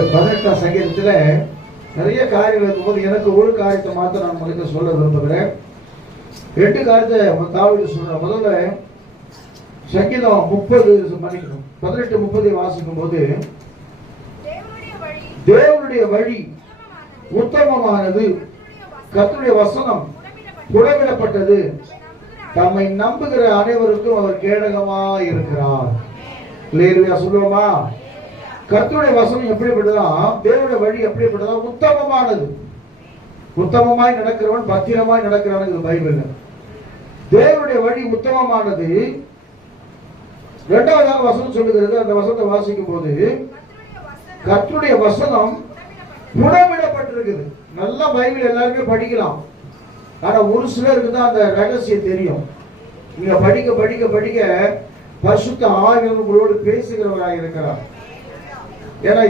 18ஆம் சங்கீதத்துல நிறைய காரியங்கள் இருக்கும்போது எனக்கு ஒரு காரியத்தை மாத்திரம் நான் உங்களுக்கு சொல்ல விரும்புகிறேன். 2 காரியத்தை தாவீது சொல்ற. முதல்ல சங்கீதம் 18:30 வாசிக்கும் போது, தேவனுடைய வழி உத்தமமானது, கர்த்தருடைய வசனம் புடமிடப்பட்டது, தம்மை நம்புகிற அனைவருக்கும் அவர் கேடகமா இருக்கிறார். இல்லையா சொல்லுவோமா? கர்த்தருடைய வசனம் எப்படிப்பட்டதா? தேவனுடைய வழி எப்படிப்பட்டதா? உத்தமமானது. உத்தமமாய் நடக்கிறவன் பத்திரமாய் நடக்கிறான் பைபிள். தேவனுடைய வழி உத்தமமானது. 2வது வசனம் சொல்லுகிறது. அந்த வசனத்தை வாசிக்கும் போது, கர்த்தருடைய வசனம் புடமிடப்பட்டிருக்குது. நல்லா பைபிள் எல்லாருமே படிக்கலாம். ஆனா ஒரு சிலருக்கு தான் அந்த ரகசியம் தெரியும். நீங்க படிக்க படிக்க படிக்க பரிசுத்த ஆவியானவர் உங்களோடு பேசுகிறவராக இருக்கிறார். ஏன்னா